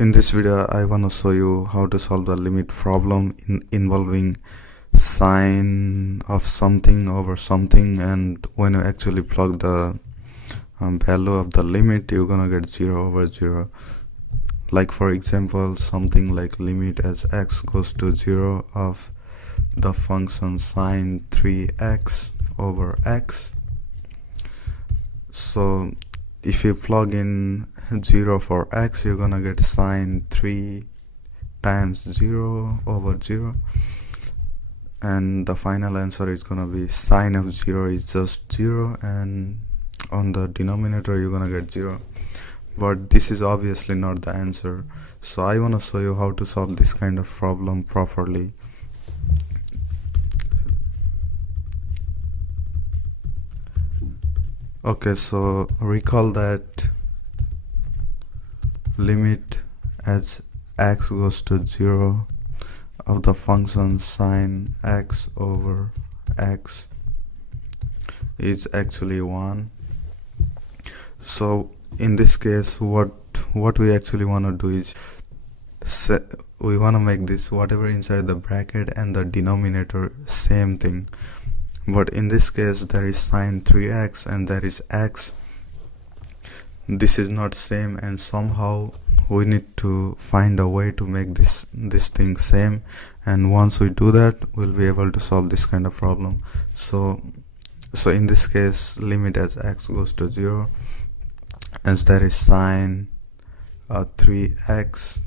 In this video, I want to show you how to solve the limit problem involving sine of something over something, and when you actually plug the value of the limit, you're gonna get 0 over 0. Like for example, something like limit as x goes to 0 of the function sine 3x over x. So if you plug in 0 for x, you're gonna get sine 3 times 0 over 0, and the final answer is gonna be sine of 0 is just 0, and on the denominator you're gonna get 0. But this is obviously not the answer, so I want to show you how to solve this kind of problem properly. Okay, so recall that limit as x goes to 0 of the function sine x over x is actually 1. So in this case, what we actually want to do is we want to make this whatever inside the bracket and the denominator same thing. But in this case, there is sine 3x and there is x. This is not same, and somehow we need to find a way to make this thing same, and once we do that, we'll be able to solve this kind of problem. So in this case, limit as x goes to 0, as there is sine 3x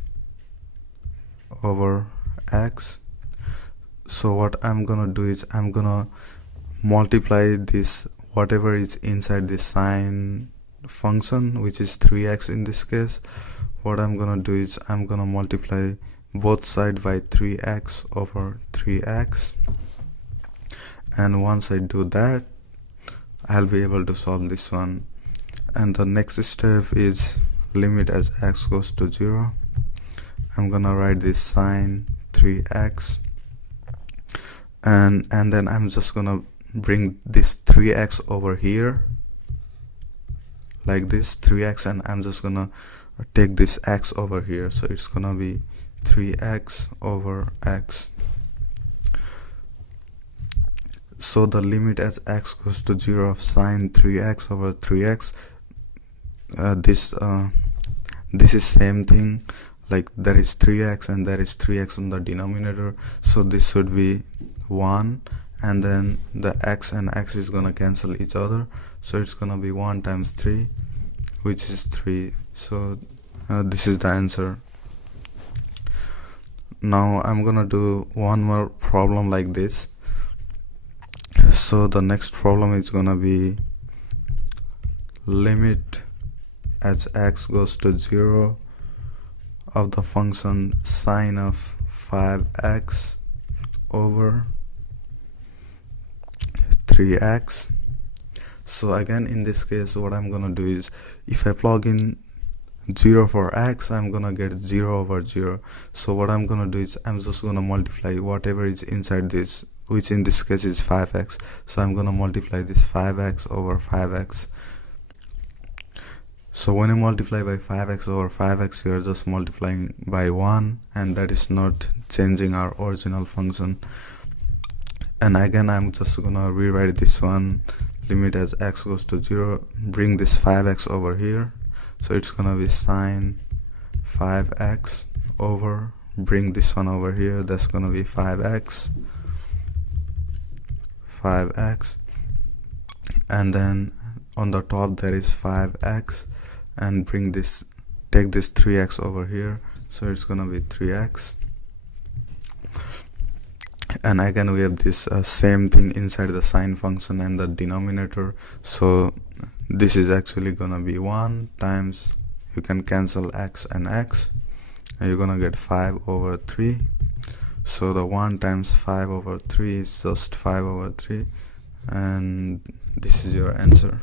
over x. So what I'm gonna do is I'm gonna multiply this whatever is inside this sine function, which is 3x in this case. What I'm gonna do is I'm gonna multiply both sides by 3x over 3x, and once I do that, I'll be able to solve this one. And the next step is limit as x goes to 0. I'm gonna write this sine 3x, and then I'm just gonna bring this 3x over here like this 3x, and I'm just gonna take this x over here, so it's gonna be 3x over x. So the limit as x goes to 0 of sine 3x over 3x, this is same thing, like there is 3x and there is 3x on the denominator, so this should be 1, and then the x and x is gonna cancel each other, so it's gonna be 1 times 3, which is 3. So this is the answer. Now I'm gonna do one more problem like this. So the next problem is gonna be limit as x goes to 0 of the function sine of 5x over 3x. So again, in this case, what I'm gonna do is if I plug in 0 for x, I'm gonna get 0 over 0. So what I'm gonna do is I'm just gonna multiply whatever is inside this, which in this case is 5x. So I'm gonna multiply this 5x over 5x. So when you multiply by 5x over 5x, you are just multiplying by 1, and that is not changing our original function. And again, I'm just gonna rewrite this one, limit as x goes to 0, bring this 5x over here, so it's gonna be sine 5x over, bring this one over here, that's gonna be 5x, and then on the top there is 5x, and take this 3x over here, so it's gonna be 3x. And again, we have this same thing inside the sine function and the denominator, so this is actually gonna be 1 times, you can cancel x and x, and you're gonna get 5 over 3. So the 1 times 5 over 3 is just 5 over 3, and this is your answer.